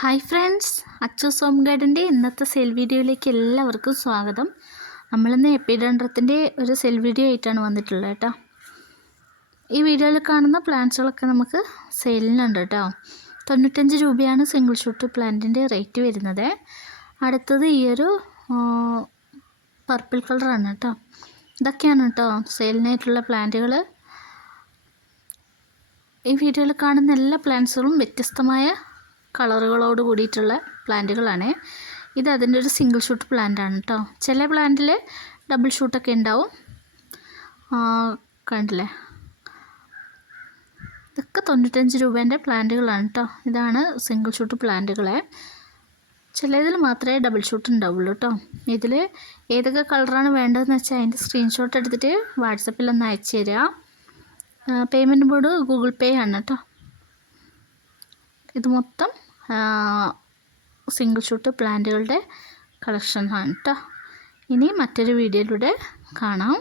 Hi friends Achu സോം ഗാർഡന്റെ ഇന്നത്തെ സെൽ വീഡിയോയിലേക്ക് എല്ലാവർക്കും സ്വാഗതം. നമ്മളിന്ന് എപ്പിഡൻഡ്രത്തിന്റെ ഒരു സെൽ വീഡിയോ ആയിട്ടാണ് വന്നിട്ടുള്ളത് കേട്ടോ. ഈ വീഡിയോയിൽ കാണുന്ന പ്ലാന്റ്സുകളൊക്കെ നമുക്ക് സെയിലിനുണ്ട് കേട്ടോ. തൊണ്ണൂറ്റഞ്ച് രൂപയാണ് സിംഗിൾ ഷൂട്ട് പ്ലാന്റിന്റെ റേറ്റ് വരുന്നത്. അടുത്തത് ഈ ഒരു പർപ്പിൾ കളറാണ് കേട്ടോ. ഇതൊക്കെയാണ് കേട്ടോ സെയിലിനായിട്ടുള്ള പ്ലാന്റുകൾ. ഈ വീഡിയോയിൽ കാണുന്ന എല്ലാ പ്ലാന്റ്സുകളും വ്യത്യസ്തമായ കളറുകളോട് കൂടിയിട്ടുള്ള പ്ലാന്റുകളാണ്. ഇത് അതിന്റെ ഒരു സിംഗിൾ ഷൂട്ട് പ്ലാന്റ് ആണ് കേട്ടോ ചില പ്ലാന്റിൽ ഡബിൾ ഷൂട്ടൊക്കെ ഉണ്ടാവും കണ്ടില്ലേ? ഇതൊക്കെ തൊണ്ണൂറ്റഞ്ച് രൂപേന്റെ പ്ലാന്റുകളാണ് കേട്ടോ ഇതാണ് സിംഗിൾ ഷൂട്ട് പ്ലാന്റുകളെ ചിലതിൽ മാത്രമേ ഡബിൾ ഷൂട്ട് ഉണ്ടാവുള്ളൂ കേട്ടോ ഇതിൽ ഏതൊക്കെ കളറാണ് വേണ്ടതെന്ന് വെച്ചാൽ അതിന്റെ സ്ക്രീൻഷോട്ട് എടുത്തിട്ട് വാട്സപ്പിൽ ഒന്ന് അയച്ചു തരിക പേയ്മെന്റ് ബോർഡ് ഗൂഗിൾ പേ ആണ് കേട്ടോ ഇത് മൊത്തം സിംഗിൾ ഷൂട്ട് പ്ലാന്റുകളുടെ കളക്ഷനാണ് കേട്ടോ ഇനി മറ്റൊരു വീഡിയോയിലൂടെ കാണാം.